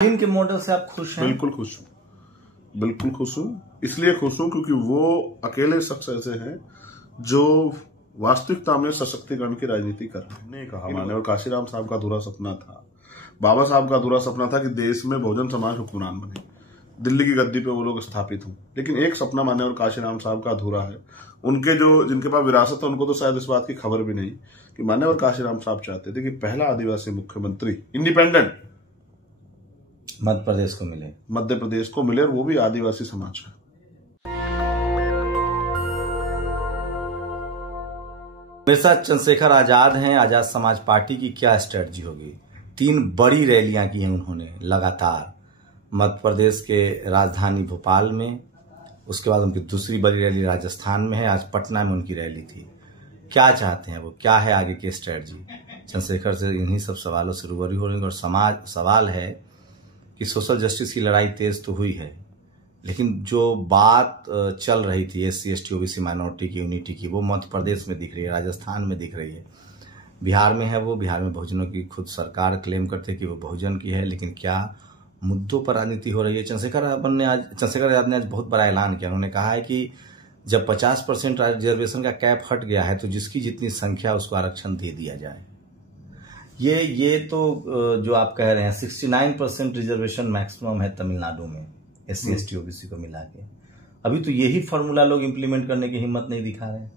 इनके मॉडल से आप खुश हैं? बिल्कुल खुश हूँ, बिल्कुल खुश हूँ। इसलिए खुश हूँ क्योंकि वो अकेले शख्स ऐसे हैं जो वास्तविकता में सशक्तिकरण की राजनीति कर रहे हैं। नहीं कहा मैंने, और काशीराम साहब का अधूरा सपना था, बाबा साहब का अधूरा सपना था कि देश में बहुजन समाज हुक्मरान बने, दिल्ली की गद्दी पे वो लोग स्थापित हों। लेकिन एक सपना माने और काशीराम साहब का अधूरा है। उनके जो जिनके पास विरासत है उनको तो शायद इस बात की खबर भी नहीं कि माने और काशीराम साहब चाहते थे कि पहला आदिवासी मुख्यमंत्री इंडिपेंडेंट मध्य प्रदेश को मिले, मध्य प्रदेश को मिले, और वो भी आदिवासी समाज का। मेरे साथ चंद्रशेखर आजाद हैं। आजाद समाज पार्टी की क्या स्ट्रेटजी होगी? 3 बड़ी रैलियां की हैं उन्होंने लगातार, मध्य प्रदेश के राजधानी भोपाल में, उसके बाद उनकी दूसरी बड़ी रैली राजस्थान में है, आज पटना में उनकी रैली थी। क्या चाहते हैं वो, क्या है आगे की स्ट्रेटजी? चंद्रशेखर से इन्हीं सब सवालों से रूबरू हो रहे हैं। और सवाल है कि सोशल जस्टिस की लड़ाई तेज तो हुई है, लेकिन जो बात चल रही थी SC ST OBC माइनॉरिटी की यूनिटी की, वो मध्य प्रदेश में दिख रही है, राजस्थान में दिख रही है, बिहार में है। वो बिहार में बहुजनों की खुद सरकार क्लेम करते कि वो बहुजन की है, लेकिन क्या मुद्दों पर राजनीति हो रही है? चंद्रशेखर आजाद ने आज बहुत बड़ा ऐलान किया। उन्होंने कहा है कि जब 50% रिजर्वेशन का कैप हट गया है तो जिसकी जितनी संख्या उसको आरक्षण दे दिया जाए। ये तो जो आप कह रहे हैं 69% रिजर्वेशन मैक्सिमम है तमिलनाडु में SC ST OBC को मिला के। अभी तो यही फॉर्मूला लोग इंप्लीमेंट करने की हिम्मत नहीं दिखा रहे हैं।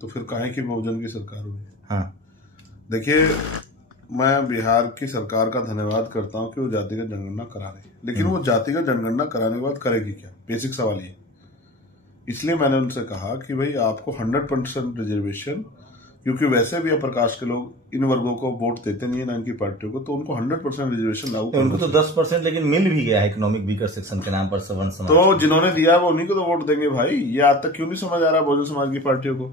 तो फिर काहे की बहुजन की सरकार हुई? हाँ, देखिए, मैं बिहार की सरकार का धन्यवाद करता हूं कि वो जातिगत जनगणना करा रही है, लेकिन वो जातिगत जनगणना कराने के बाद करेगी क्या? बेसिक सवाल ये। इसलिए मैंने उनसे कहा कि भाई आपको 100% रिजर्वेशन, क्योंकि वैसे भी अप्रकाश के लोग इन वर्गों को वोट देते नहीं है ना इनकी पार्टियों को, तो उनको 100% रिजर्वेशन लागू उनको तो 10% लेकिन मिल भी गया है इकोनॉमिक वीकर सेक्शन के नाम पर सवर्ण समाज। तो जिन्होंने दिया वो उन्हीं को तो वोट देंगे भाई। ये आज तक क्यों नहीं समझ आ रहा बहुजन समाज की पार्टियों को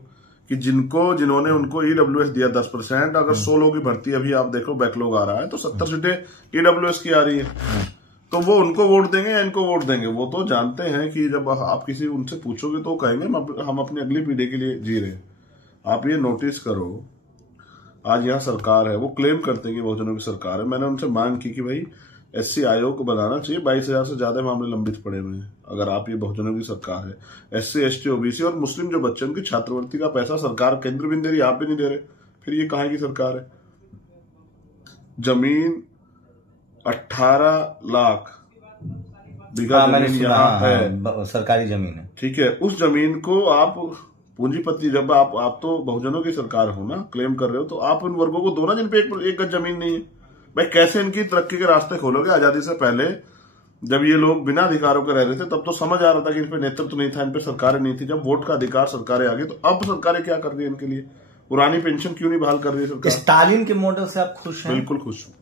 कि जिन्होंने उनको EWS दिया 10%, अगर 100 लोगों की भर्ती अभी आप देखो बैकलॉग आ रहा है तो 70 सीटें EWS की आ रही है, तो वो उनको वोट देंगे या इनको वोट देंगे? वो तो जानते हैं कि जब आप किसी उनसे पूछोगे तो कहेंगे हम अपनी अगली पीढ़ी के लिए जी रहे हैं। आप ये नोटिस करो, आज यहाँ सरकार है, वो क्लेम करते हैं कि बहुजनों की सरकार है। मैंने उनसे मांग की कि भाई SC आयोग को बनाना चाहिए, 22,000 से ज्यादा मामले लंबित पड़े हुए हैं। अगर आप ये बहुजनों की सरकार है, SC ST OBC और मुस्लिम जो बच्चे उनकी छात्रवृत्ति का पैसा सरकार केंद्र भी नहीं दे रही, आप भी नहीं दे रहे, फिर ये कहाँ की सरकार है? जमीन 18 लाख बीघा जमीन यहाँ है, सरकारी जमीन है, ठीक है। उस जमीन को आप पूंजीपति, जब आप तो बहुजनों की सरकार हो ना, क्लेम कर रहे हो, तो आप उन वर्गों को दो ना जिन पे एक गज जमीन नहीं है। भाई कैसे इनकी तरक्की के रास्ते खोलोगे? आजादी से पहले जब ये लोग बिना अधिकारों के रह रहे थे तब तो समझ आ रहा था कि इन पे नेतृत्व नहीं था, इन पे सरकारें नहीं थी। जब वोट का अधिकार सरकारें आ गई तो अब सरकारें क्या कर रही है इनके लिए? पुरानी पेंशन क्यों नहीं बहाल कर रही है सरकार? स्टालिन के मॉडल से आप खुश हैं? बिल्कुल खुश हूँ,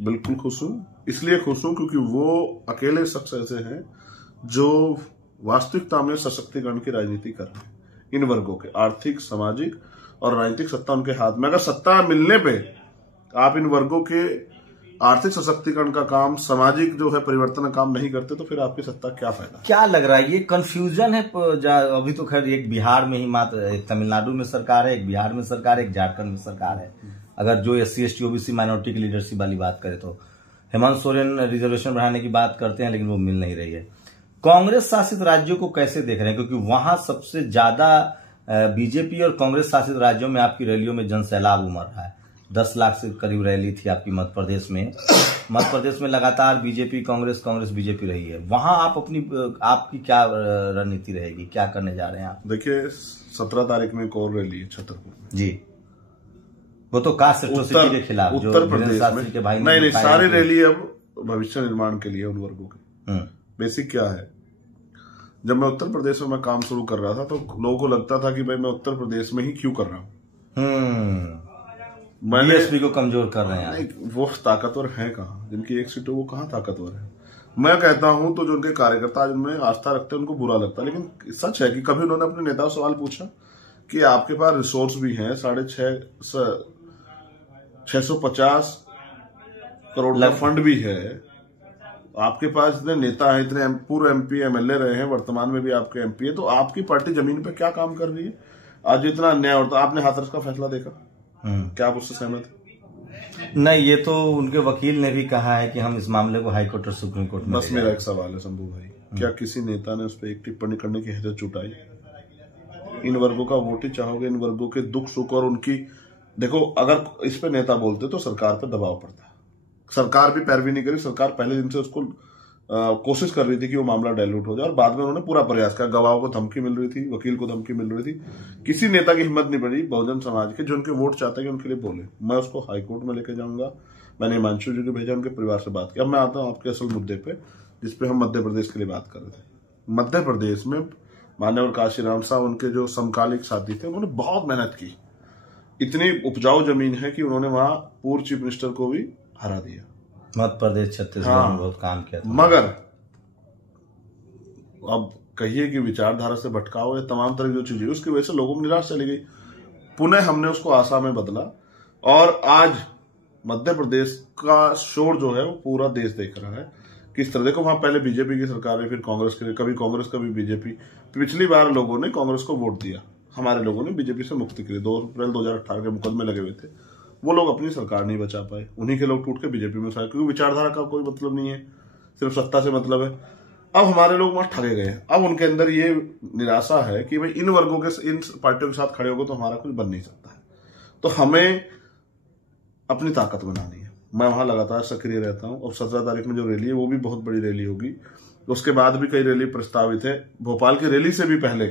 बिल्कुल खुश हूँ। इसलिए खुश हूँ क्योंकि वो अकेले शख्स ऐसे हैं जो वास्तविकता में सशक्तिकरण की राजनीति कर रहे हैं। इन वर्गों के आर्थिक, सामाजिक और राजनीतिक सत्ता उनके हाथ में। अगर सत्ता मिलने पे आप इन वर्गों के आर्थिक सशक्तिकरण का काम, सामाजिक जो है परिवर्तन का काम नहीं करते, तो फिर आपकी सत्ता क्या फायदा? क्या लग रहा है ये कंफ्यूजन है? अभी तो खैर एक बिहार में ही मात्र, एक तमिलनाडु में सरकार है, एक बिहार में सरकार है, एक झारखंड में सरकार है। अगर जो SC ST OBC माइनॉरिटी की लीडरशिप वाली बात करें तो हेमंत सोरेन रिजर्वेशन बढ़ाने की बात करते हैं, लेकिन वो मिल नहीं रही है। कांग्रेस शासित राज्यों को कैसे देख रहे हैं? क्योंकि वहां सबसे ज्यादा बीजेपी और कांग्रेस शासित राज्यों में आपकी रैलियों में जन सैलाब उमड़ रहा है। 10 लाख से करीब रैली थी आपकी मध्य प्रदेश में। मध्य प्रदेश में लगातार बीजेपी कांग्रेस बीजेपी रही है। वहां आपकी क्या रणनीति रहेगी? क्या करने जा रहे हैं आप? देखिए, 17 तारीख में एक और रैली है छतरपुर में जी, वो तो कास्ट एट्रोसिटी के खिलाफ, उत्तर प्रदेश में के भाई नहीं, सारी रैली अब भविष्य निर्माण के लिए उन वर्गों के। बेसिक क्या है, जब मैं उत्तर प्रदेश में काम शुरू कर रहा था तो लोगों को लगता था कि भाई मैं उत्तर प्रदेश में ही क्यों कर रहा हूँ, BSP को कमजोर कर रहे हैं। वो ताकतवर है कहाँ? जिनकी एक सीट है वो कहाँ ताकतवर है? मैं कहता हूं तो जो उनके कार्यकर्ता उनमें आस्था रखते हैं उनको बुरा लगता है, लेकिन सच है कि कभी उन्होंने अपने नेताओं से सवाल पूछा कि आपके पास रिसोर्स भी हैं, 650 करोड़ का फंड भी है, आपके पास इतने नेता हैं, इतने पूर्व MP MLA रहे हैं, वर्तमान में भी आपके MP है, तो आपकी पार्टी जमीन पे क्या काम कर रही है? आज इतना अन्याय होता, आपने हाथरस का फैसला देखा, क्या आप उससे सहमत है? नहीं, ये तो उनके वकील ने भी कहा है कि हम इस मामले को हाईकोर्ट और सुप्रीम कोर्ट में। बस मेरा एक सवाल है शंभू भाई, क्या किसी नेता ने उस पर एक टिप्पणी करने की हैसियत जुटाई? इन वर्गों का वोट ही चाहोगे, इन वर्गों के दुख सुख और उनकी, देखो अगर इस पे नेता बोलते तो सरकार पर दबाव पड़ता, सरकार भी पैरवी नहीं करी। सरकार पहले दिन से उसको कोशिश कर रही थी कि वो मामला डाइल्यूट हो जाए, और बाद में उन्होंने पूरा प्रयास किया। गवाहों को धमकी मिल रही थी, वकील को धमकी मिल रही थी, किसी नेता की हिम्मत नहीं पड़ी बहुजन समाज के जो उनके वोट चाहते हैं कि उनके लिए बोले। मैं उसको हाईकोर्ट में लेके जाऊंगा। मैंने हिमांशु जी को भेजा, उनके परिवार से बात की। अब मैं आता हूं आपके असल मुद्दे पे, जिसपे हम मध्य प्रदेश के लिए बात कर रहे थे। मध्य प्रदेश में मान्यवर काशीराम साहब, उनके जो समकालिक साथी थे, उन्होंने बहुत मेहनत की। इतनी उपजाऊ जमीन है कि उन्होंने वहां पूर्व चीफ मिनिस्टर को भी हरा दिया। मध्य प्रदेश छत्तीसगढ़ में बहुत काम किया था। मगर अब कहिए कि विचारधारा से भटकाव या तमाम तरह की जो चीजें, उसकी वजह से लोगों में निराश चली गई। पुनः हमने उसको आशा में बदला, और आज मध्य प्रदेश का शोर जो है वो पूरा देश देख रहा है किस तरह। देखो, वहां पहले बीजेपी की सरकार है, फिर कांग्रेस के, कभी कांग्रेस कभी बीजेपी। पिछली बार लोगों ने कांग्रेस को वोट दिया, हमारे लोगों ने बीजेपी से मुक्ति के लिए। 2 अप्रैल 2018 के मुकदमे लगे हुए थे, वो लोग अपनी सरकार नहीं बचा पाए, उन्हीं के लोग टूट के बीजेपी में उठाए, क्योंकि विचारधारा का कोई मतलब नहीं है, सिर्फ सत्ता से मतलब है। अब हमारे लोग वहां ठगे गए। अब उनके अंदर ये निराशा है कि भाई इन वर्गों के, इन पार्टियों के साथ खड़े होगा तो हमारा कुछ बन नहीं सकता है, तो हमें अपनी ताकत बनानी है। मैं वहां लगातार सक्रिय रहता हूं। अब 17 तारीख में जो रैली है वो भी बहुत बड़ी रैली होगी। उसके बाद भी कई रैली प्रस्तावित है। भोपाल की रैली से भी पहले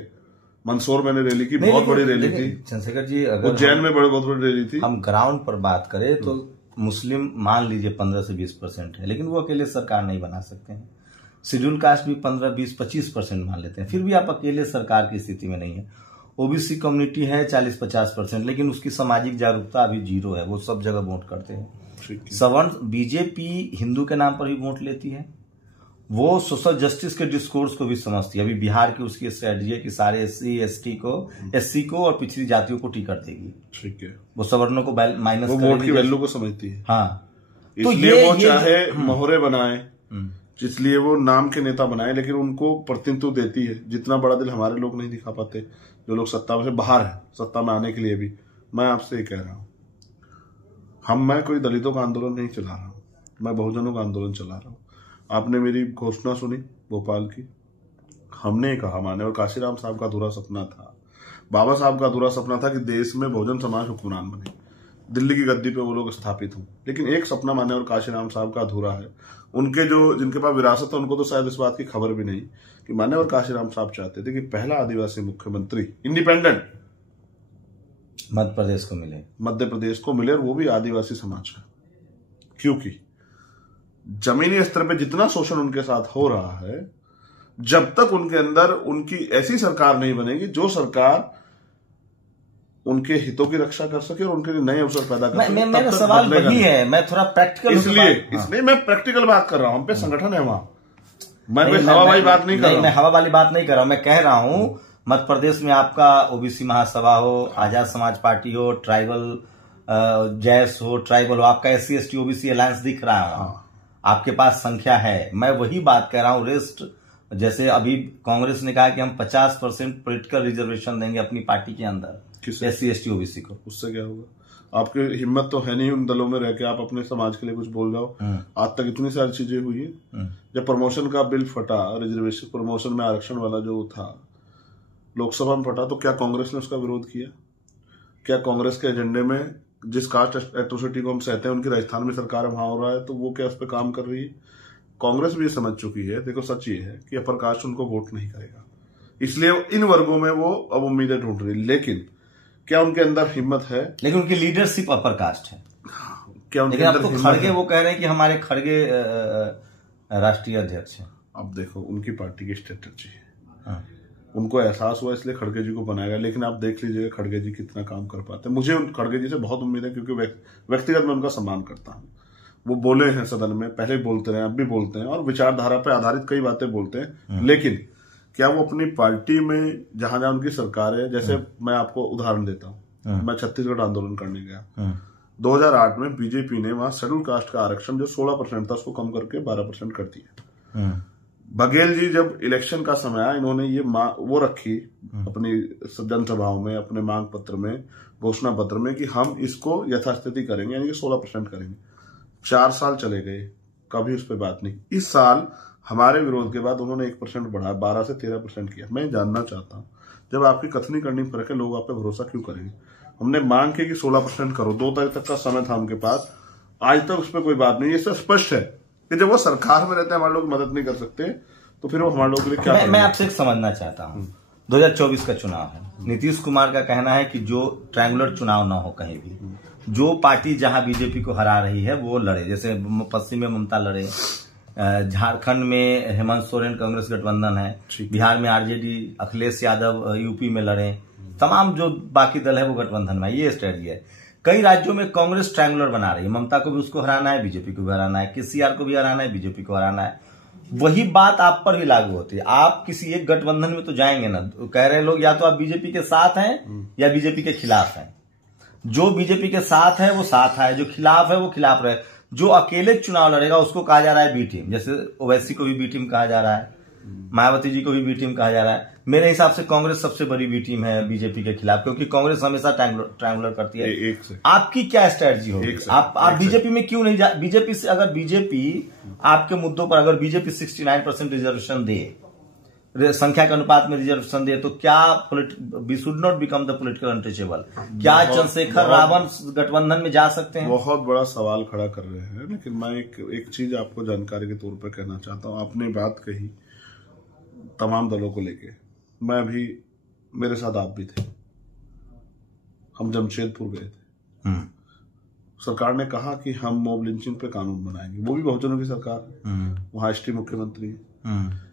मंदसौर मैंने रैली की, बहुत बड़ी रैली थी। चंद्रशेखर जी, अगर उज्जैन में बहुत बड़ी रैली थी। हम ग्राउंड पर बात करें तो मुस्लिम मान लीजिए 15 से 20% है, लेकिन वो अकेले सरकार नहीं बना सकते हैं। शेड्यूल कास्ट भी 15, 20, 25% मान लेते हैं, फिर भी आप अकेले सरकार की स्थिति में नहीं है। ओबीसी कम्युनिटी है 40-50%, लेकिन उसकी सामाजिक जागरूकता अभी 0 है, वो सब जगह वोट करते हैं। सवर्ण बीजेपी हिंदू के नाम पर ही वोट लेती है, वो सोशल जस्टिस के डिस्कोर्स को भी समझती है। अभी बिहार की उसकी स्ट्रेटजी है कि सारे एससी को और पिछड़ी जातियों को टिकट देगी। ठीक है, वो सवर्णों को माइनस, वो वोट की वैल्यू को समझती है। हाँ, इसलिए वो चाहे मोहरे बनाए, इसलिए वो नाम के नेता बनाए, लेकिन उनको प्रतिनिधित्व देती है। जितना बड़ा दिल हमारे लोग नहीं दिखा पाते, जो लोग सत्ता से बाहर है, सत्ता में आने के लिए भी। मैं आपसे ये कह रहा हूं, मैं कोई दलितों का आंदोलन नहीं चला रहा हूं, मैं बहुजनों का आंदोलन चला रहा हूं। आपने मेरी घोषणा सुनी भोपाल की, हमने कहा मान्यवर काशीराम साहब का अधूरा सपना था, बाबा साहब का अधूरा सपना था कि देश में बहुजन समाज हुक्मरान बने, दिल्ली की गद्दी पे वो लोग स्थापित हों। लेकिन एक सपना मान्यवर काशीराम साहब का अधूरा है। उनके जो, जिनके पास विरासत है, उनको तो शायद इस बात की खबर भी नहीं कि मान्यवर काशीराम साहब चाहते थे कि पहला आदिवासी मुख्यमंत्री इंडिपेंडेंट मध्य प्रदेश को मिले, और वो भी आदिवासी समाज का। क्योंकि जमीनी स्तर पे जितना शोषण उनके साथ हो रहा है, जब तक उनके अंदर उनकी ऐसी सरकार नहीं बनेगी जो सरकार उनके हितों की रक्षा कर सके और उनके लिए नए अवसर पैदा कर सके। मेरा सवाल वही है, मैं थोड़ा प्रैक्टिकल, इसलिए मैं प्रैक्टिकल बात कर रहा हूं। हम पे संगठन है वहां, मैं कोई हवा वाली बात नहीं कर रहा हूं। मैं हवा वाली बात नहीं कर रहा हूं, मैं कह रहा हूं मध्य प्रदेश में आपका ओबीसी महासभा हो, आजाद समाज पार्टी हो, ट्राइबल जैस हो, ट्राइबल हो, आपका SC ST OBC अलायंस दिख रहा है, आपके पास संख्या है। मैं वही बात कह रहा हूं। रेस्ट, जैसे अभी कांग्रेस ने कहा कि हम 50% पॉलिटिकल रिजर्वेशन देंगे अपनी पार्टी के अंदर SC ST OBC को। उससे क्या होगा? आपकी हिम्मत तो है नहीं उन दलों में रह के आप अपने समाज के लिए कुछ बोल जाओ। आज तक इतनी सारी चीजें हुई है। जब प्रमोशन का बिल फटा, रिजर्वेशन प्रमोशन में आरक्षण वाला जो था, लोकसभा में फटा, तो क्या कांग्रेस ने उसका विरोध किया? क्या कांग्रेस के एजेंडे में जिस कास्ट एट्रोसिटी को हम सहते हैं, उनकी राजस्थान में सरकार वहां हो रहा है, तो वो क्या उस पर काम कर रही है? कांग्रेस भी समझ चुकी है। देखो, सच ये है कि अपर कास्ट उनको वोट नहीं करेगा, इसलिए इन वर्गों में वो अब उम्मीदें ढूंढ रही। लेकिन क्या उनके अंदर हिम्मत है? लेकिन उनकी लीडरशिप अपर कास्ट है। क्या उनके अंदर हिम्मत? खड़गे वो कह रहे हैं कि हमारे खड़गे राष्ट्रीय अध्यक्ष हैं। अब देखो, उनकी पार्टी की स्ट्रेटजी है, उनको एहसास हुआ इसलिए खड़गे जी को बनाएगा। लेकिन आप देख लीजिएगा खड़गे जी कितना काम कर पाते हैं। मुझे उन खड़गे जी से बहुत उम्मीद है, क्योंकि व्यक्तिगत मैं उनका सम्मान करता हूं। वो बोले हैं सदन में, पहले बोलते रहे, अब भी बोलते हैं, और विचारधारा पर आधारित कई बातें बोलते हैं। लेकिन क्या वो अपनी पार्टी में जहां जहां उनकी सरकार है, जैसे मैं आपको उदाहरण देता हूं, मैं छत्तीसगढ़ आंदोलन करने गया 2008 में, बीजेपी ने वहां शेड्यूल कास्ट का आरक्षण जो 16% था उसको कम करके 12% कर दिया। बघेल जी जब इलेक्शन का समय आया, इन्होंने ये वो रखी अपनी जनसभाओं में, अपने मांग पत्र में, घोषणा पत्र में कि हम इसको यथास्थिति करेंगे, यानी कि 16% करेंगे। 4 साल चले गए, कभी उस पर बात नहीं। इस साल हमारे विरोध के बाद उन्होंने 1% बढ़ाया, 12 से 13% किया। मैं जानना चाहता हूँ, जब आपकी कथनी करनी फर्क है, लोग आप पे भरोसा क्यों करेंगे? हमने मांग की कि 16% करो, 2 तारीख तक का समय था उनके पास, आज तक उस पर कोई बात नहीं। इससे स्पष्ट है कि जब वो सरकार में रहते हैं, हमारे लोग मदद नहीं कर सकते, तो फिर वो हमारे लोगों के लिए क्या? मैं आपसे समझना चाहता हूँ, 2024 का चुनाव है, नीतीश कुमार का कहना है कि जो ट्रायंगुलर चुनाव ना हो कहीं भी, जो पार्टी जहां बीजेपी को हरा रही है वो लड़े। जैसे पश्चिम में ममता लड़े, झारखंड में हेमंत सोरेन कांग्रेस गठबंधन है, बिहार में आरजेडी अखिलेश यादव यूपी में लड़े, तमाम जो बाकी दल है वो गठबंधन में। ये स्ट्रेटजी है। कई राज्यों में कांग्रेस ट्रायंगुलर बना रही है, ममता को भी उसको हराना है, बीजेपी को भी हराना है, केसीआर को भी हराना है, बीजेपी को हराना है। वही बात आप पर भी लागू होती है। आप किसी एक गठबंधन में तो जाएंगे ना, कह रहे लोग या तो आप बीजेपी के साथ हैं या बीजेपी के खिलाफ हैं। जो बीजेपी के साथ है वो साथ है, जो खिलाफ है वो खिलाफ रहे। जो अकेले चुनाव लड़ेगा उसको कहा जा रहा है बी टीम। जैसे ओवैसी को भी बी टीम कहा जा रहा है, मायावती जी को भी बी टीम कहा जा रहा है। मेरे हिसाब से कांग्रेस सबसे बड़ी बी टीम है बीजेपी के खिलाफ, क्योंकि कांग्रेस हमेशा ट्रायंगुलर करती है। आपकी क्या स्ट्रेटजी होगी? आप बीजेपी में क्यों नहीं बीजेपी से अगर बीजेपी आपके मुद्दों पर, अगर बीजेपी 69% रिजर्वेशन दे, संख्या के अनुपात में रिजर्वेशन दे, तो क्या we should not become the political untouchable? क्या चंद्रशेखर रावण गठबंधन में जा सकते हैं? बहुत बड़ा सवाल खड़ा कर रहे हैं, लेकिन मैं एक चीज आपको जानकारी के तौर पर कहना चाहता हूं। आपने बात कही तमाम दलों को लेके, मैं भी, मेरे साथ आप भी थे, हम जमशेदपुर गए थे। सरकार ने कहा कि हम मॉब लिंचिंग पे कानून बनाएंगे, वो भी बहुजनों की सरकार है, वहां एसटी मुख्यमंत्री है।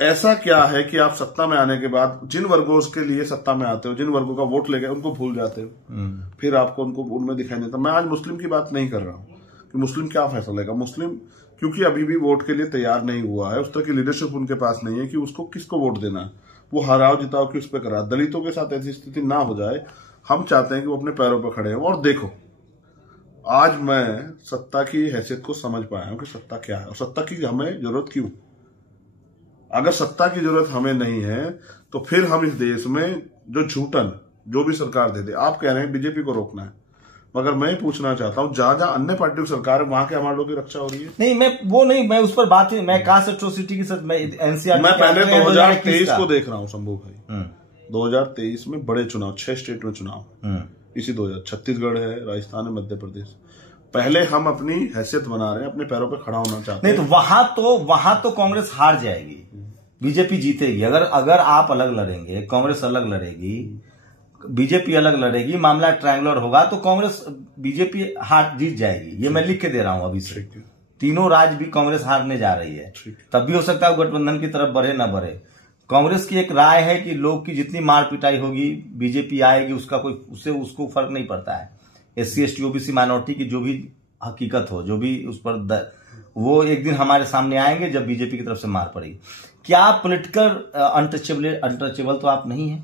ऐसा क्या है कि आप सत्ता में आने के बाद जिन वर्गों के लिए सत्ता में आते हो, जिन वर्गों का वोट ले गए, उनको भूल जाते हो, फिर आपको उनको उनमें दिखाई नहीं देता। मैं आज मुस्लिम की बात नहीं कर रहा हूं कि मुस्लिम क्या फैसला लेगा। मुस्लिम क्योंकि अभी भी वोट के लिए तैयार नहीं हुआ है, उस तरह की लीडरशिप उनके पास नहीं है कि उसको किसको वोट देना है, वो हराओ जिताओ कि उस पर करा। दलितों के साथ ऐसी स्थिति ना हो जाए, हम चाहते हैं कि वो अपने पैरों पर खड़े हों। और देखो, आज मैं सत्ता की हैसियत को समझ पाया हूं कि सत्ता क्या है और सत्ता की हमें जरूरत क्यों। अगर सत्ता की जरूरत हमें नहीं है तो फिर हम इस देश में जो झूठन जो भी सरकार दे दे, आप कह रहे हैं बीजेपी को रोकना है, मगर मैं पूछना चाहता हूं, जहां जहां अन्य पार्टियों की सरकार है वहां के हमारे लोगों की रक्षा हो रही है? नहीं, मैं उस पर बात ही, मैं कास्ट एट्रोसिटी की एनसीआर, मैं पहले 2023 को देख रहा हूं शंभू भाई। 2023 में बड़े चुनाव, 6 स्टेट में चुनाव, इसी 2000 छत्तीसगढ़ है, राजस्थान है, मध्य प्रदेश। पहले हम अपनी हैसियत बना रहे हैं, अपने पैरों पर खड़ा होना चाहते हैं। नहीं तो वहां तो कांग्रेस हार जाएगी, बीजेपी जीतेगी। अगर आप अलग लड़ेंगे, कांग्रेस अलग लड़ेगी, बीजेपी अलग लड़ेगी, मामला ट्रायंगुलर होगा, तो कांग्रेस बीजेपी हार जीत जाएगी। ये मैं लिख के दे रहा हूं अभी से। तीनों राज्य भी कांग्रेस हारने जा रही है। तब भी हो सकता है गठबंधन की तरफ बढ़े ना बढ़े। कांग्रेस की एक राय है कि लोग की जितनी मार पिटाई होगी, बीजेपी आएगी, उसका कोई उसको फर्क नहीं पड़ता है। SC ST OBC माइनॉरिटी की जो भी हकीकत हो, जो भी उस पर वो एक दिन हमारे सामने आएंगे जब बीजेपी की तरफ से मार पड़ेगी। क्या पॉलिटिकल अनटचेबल तो आप नहीं है?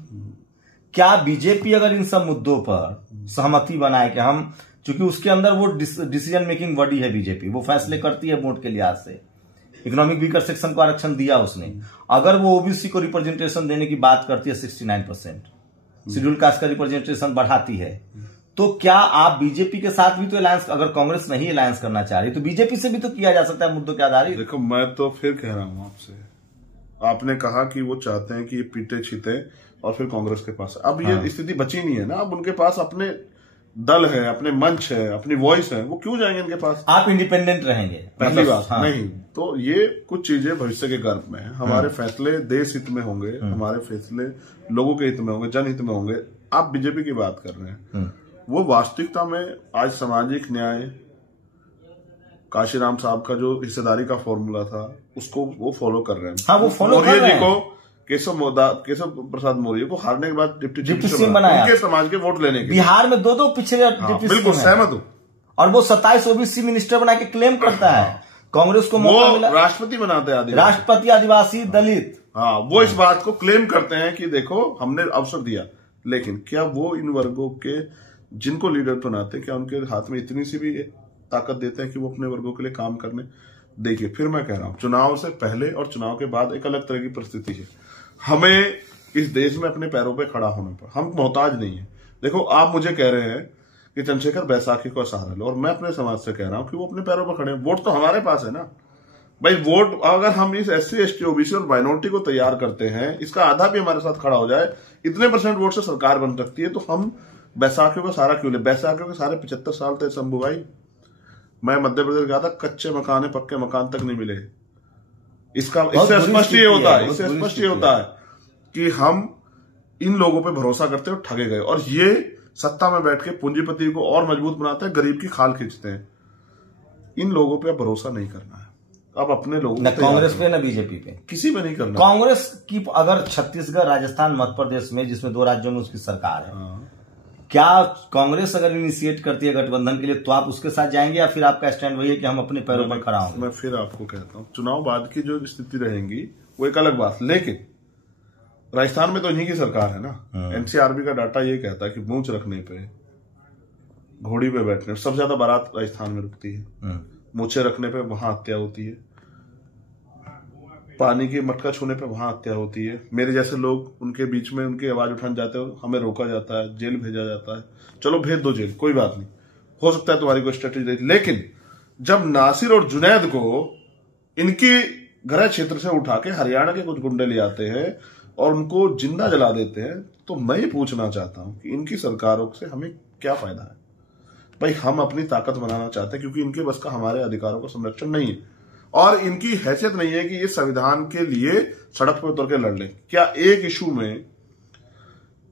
क्या बीजेपी अगर इन सब मुद्दों पर सहमति बनाए कि हम, चूंकि उसके अंदर वो डिसीजन मेकिंग बॉडी है बीजेपी, वो फैसले करती है वोट के लिहाज से। इकोनॉमिक वीकर सेक्शन को आरक्षण दिया उसने, अगर वो ओबीसी को रिप्रेजेंटेशन देने की बात करती है 69%, शेड्यूल कास्ट का रिप्रेजेंटेशन बढ़ाती है, तो क्या आप बीजेपी के साथ भी तो अलायंस, अगर कांग्रेस नहीं अलायंस करना चाह रही तो बीजेपी से भी तो किया जा सकता है मुद्दों के आधार। देखो, मैं तो फिर कह रहा हूं आपसे, आपने कहा कि वो चाहते हैं कि ये पीटे छीते और फिर कांग्रेस के पास, अब ये स्थिति बची नहीं है ना। अब उनके पास अपने दल है, अपने मंच है, अपनी वॉइस है, वो क्यों जाएंगे इनके पास? आप इंडिपेंडेंट रहेंगे, पहली बात। नहीं तो ये कुछ चीजें भविष्य के गर्भ में है। हमारे फैसले देश हित में होंगे, हमारे फैसले लोगों के हित में होंगे, जनहित में होंगे। आप बीजेपी की बात कर रहे हैं, वो वास्तविकता में आज सामाजिक न्याय, काशीराम साहब का जो हिस्सेदारी का फॉर्मूला था, उसको वो फॉलो कर रहे हैं। हाँ, वो फॉलो कर रहे हैं। केशव प्रसाद मौर्य को हारने के बाद डिप्टी सीएम बनाया, उनके समाज के वोट लेने के। बिहार में 2 पिछड़े डिप्टी, बिल्कुल सहमत हूँ। और वो 27 ओबीसी मिनिस्टर बना के क्लेम करता है। कांग्रेस को मौका मिला, राष्ट्रपति बनाते हैं, राष्ट्रपति आदिवासी दलित। हाँ, वो इस बात को क्लेम करते हैं कि देखो हमने अवसर दिया, लेकिन क्या वो इन वर्गों के जिनको लीडर बनाते हैं, क्या उनके हाथ में इतनी सी भी ताकत देते हैं कि वो अपने वर्गों के लिए काम करने? देखिए फिर मैं कह रहा हूं, चुनाव से पहले और चुनाव के बाद एक अलग तरह की परिस्थिति है। हमें इस देश में अपने पैरों पे खड़ा होने पर हम मोहताज नहीं है। देखो आप मुझे कह रहे हैं कि चंद्रशेखर बैसाखी को सहारा लो, और मैं अपने समाज से कह रहा हूं कि वो अपने पैरों पर खड़े हैं। वोट तो हमारे पास है ना भाई। वोट अगर हम इस SC ST OBC और माइनॉरिटी को तैयार करते हैं, इसका आधा भी हमारे साथ खड़ा हो जाए, इतने % वोट से सरकार बन सकती है, तो हम बैसाखियों का सहारा क्यों ले? बैसाखियों के सारे 75 साल थे शंभू भाई। मैं मध्य प्रदेश गया था, कच्चे मकान है, पक्के मकान तक नहीं मिले। इसका इससे स्पष्ट ये होता है, इससे स्पष्ट ये होता है कि हम इन लोगों पे भरोसा करते हैं और ठगे गए, और ये सत्ता में बैठ के पूंजीपति को और मजबूत बनाते हैं, गरीब की खाल खींचते हैं। इन लोगों पे अब भरोसा नहीं करना है। अब अपने लोगों न कांग्रेस पे न बीजेपी पे, किसी पे नहीं करना। कांग्रेस की अगर छत्तीसगढ़, राजस्थान, मध्य प्रदेश में, जिसमें 2 राज्यों में उसकी सरकार है, क्या कांग्रेस अगर इनिशिएट करती है गठबंधन के लिए, तो आप उसके साथ जाएंगे, या फिर आपका स्टैंड वही है कि हम अपने पैरों पर खड़ा होंगे? मैं फिर आपको कहता हूं, चुनाव बाद की जो स्थिति रहेंगी वो एक अलग बात। लेकिन राजस्थान में तो इन्हीं की सरकार है ना। NCRB का डाटा ये कहता है कि मूंछ रखने पे, घोड़ी पे बैठने पे सबसे ज्यादा बारात राजस्थान में रुकती है। मूछे रखने पे वहां हत्या होती है, पानी की मटका छूने पे वहां हत्या होती है। मेरे जैसे लोग उनके बीच में उनकी आवाज उठाने जाते हो, हमें रोका जाता है, जेल भेजा जाता है। चलो भेज दो जेल, कोई बात नहीं, हो सकता है तुम्हारी कोई स्ट्रेटेजी। लेकिन जब नासिर और जुनैद को इनकी गृह क्षेत्र से उठा के हरियाणा के कुछ गुंडे ले आते हैं और उनको जिंदा जला देते हैं, तो मैं ये पूछना चाहता हूं कि इनकी सरकारों से हमें क्या फायदा है? भाई हम अपनी ताकत बनाना चाहते हैं, क्योंकि इनके बस का हमारे अधिकारों का संरक्षण नहीं है, और इनकी हैसियत नहीं है कि ये संविधान के लिए सड़क पर उतर के लड़ लें। क्या एक इशू में,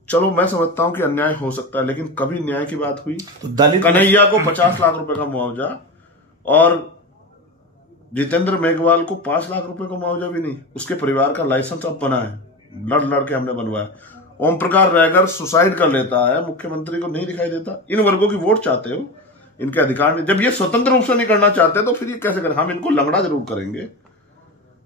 चलो मैं समझता हूं कि अन्याय हो सकता है, लेकिन कभी न्याय की बात हुई? तो दलित कन्हैया को 50 लाख रुपए का मुआवजा, और जितेंद्र मेघवाल को 5 लाख रुपए का मुआवजा भी नहीं। उसके परिवार का लाइसेंस अब बना है, लड़ लड़ के हमने बनवाया। ओम प्रकाश रैगर सुसाइड कर लेता है, मुख्यमंत्री को नहीं दिखाई देता। इन वर्गों की वोट चाहते हो, इनके अधिकार नहीं। जब ये स्वतंत्र रूप से नहीं करना चाहते तो फिर ये कैसे करें? हम इनको लंगड़ा जरूर करेंगे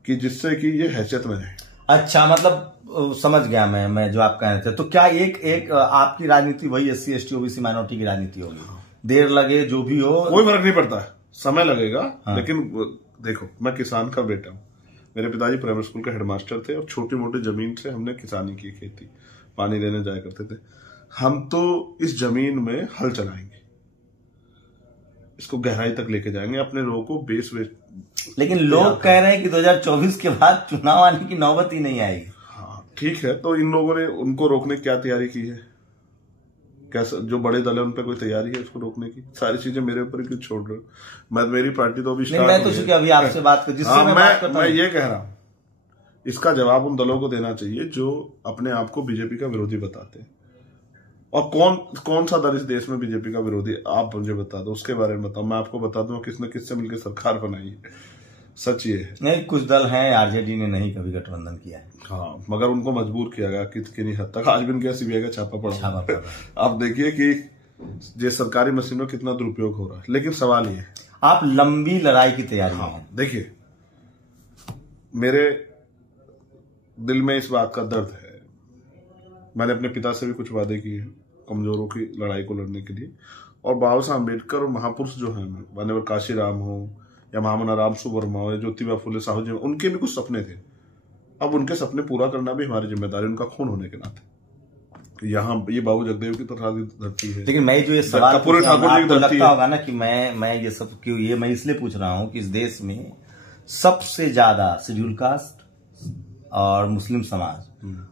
कि जिससे कि ये हैसियत में रहे। अच्छा, मतलब समझ गया मैं जो आप कह रहे थे। तो क्या एक आपकी राजनीति वही SC ST OBC माइनॉरिटी की राजनीति होगी? देर लगे जो भी हो, कोई फर्क नहीं पड़ता है, समय लगेगा। लेकिन देखो, मैं किसान का बेटा हूं। मेरे पिताजी प्राइमरी स्कूल के हेडमास्टर थे, और छोटी मोटी जमीन से हमने किसानी की, खेती पानी लेने जाया करते थे। हम तो इस जमीन में हल चलाएंगे, इसको गहराई तक लेके जाएंगे, अपने लोगों को बेस। लेकिन लोग कह रहे हैं कि 2024 के बाद चुनाव आने की नौबत ही नहीं आएगी। हाँ ठीक है, तो इन लोगों ने उनको रोकने की क्या तैयारी की है? कैसा जो बड़े दल है उन पर कोई तैयारी है उसको रोकने की? सारी चीजें मेरे ऊपर क्यों छोड़ रहे हो? मैं, मेरी पार्टी तो अभी स्टार्ट मैं तो चूंकि अभी आपसे बात कर, जिससे मैं ये कह रहा हूं, इसका जवाब उन दलों को देना चाहिए जो अपने आप को बीजेपी का विरोधी बताते हैं। और कौन सा दल इस देश में बीजेपी का विरोधी? आप मुझे बता दो, उसके बारे में बताओ, मैं आपको बता दूं किसने किससे मिलकर सरकार बनाई है। सच ये है। नहीं, कुछ दल हैं, RJD ने नहीं कभी गठबंधन किया है। हाँ, मगर उनको मजबूर किया गया कितनी हद तक। आज भी उनके CBI का छापा पड़ा। आप देखिए कि ये सरकारी मशीनों का कितना दुरुपयोग हो रहा है। लेकिन सवाल ये, आप लंबी लड़ाई की तैयारी में हैं। देखिए, मेरे दिल में इस बात का दर्द है। मैंने अपने पिता से भी कुछ वादे किए हैं कमजोरों की लड़ाई को लड़ने के लिए, और बाबा साहब अम्बेडकर और महापुरुष जो हैं, माननीय काशीराम हो या महामना राम सुवर्मा हो या ज्योतिबा फुले साहू जी, उनके भी कुछ सपने थे। अब उनके सपने पूरा करना भी हमारी जिम्मेदारी, उनका खून होने के नाते। यहाँ ये बाबू जगदेव की धरती है। लेकिन मैं जो ये सवाल पूरे ठाकुर जी लगता होगा ना कि मैं ये सब क्यों, ये मैं इसलिए पूछ रहा हूँ कि इस देश में सबसे ज्यादा शेड्यूल कास्ट और मुस्लिम समाज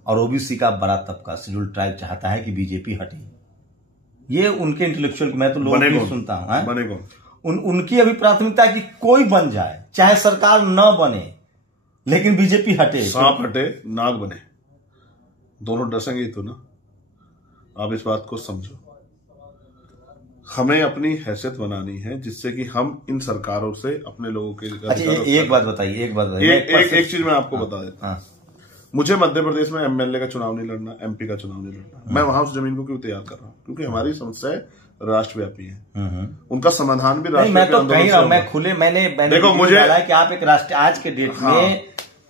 और OBC का बड़ा तबका शेड्यूल ट्राइब चाहता है कि बीजेपी हटे। ये उनके इंटेलेक्चुअल, मैं तो लोगों की सुनता हूँ, उनकी अभी प्राथमिकता है कि कोई बन जाए, चाहे सरकार न बने, लेकिन बीजेपी हटे। सांप हटे, नाग बने, दोनों डसेंगे तो ना। आप इस बात को समझो, हमें अपनी हैसियत बनानी है जिससे कि हम इन सरकारों से अपने लोगों के। अच्छा, एक बात बताइए, एक चीज मैं आपको बता देता हूं। मुझे मध्य प्रदेश में MLA का चुनाव नहीं लड़ना, MP का चुनाव नहीं लड़ना। मैं वहां उस जमीन को क्यों तैयार कर रहा हूँ? क्योंकि हमारी समस्या राष्ट्रव्यापी है, उनका समाधान भी राष्ट्र। मैं तो कहीं रहा हूं, मैं खुले मैंने देखो मुझे कि आप एक राष्ट्र, आज के डेट में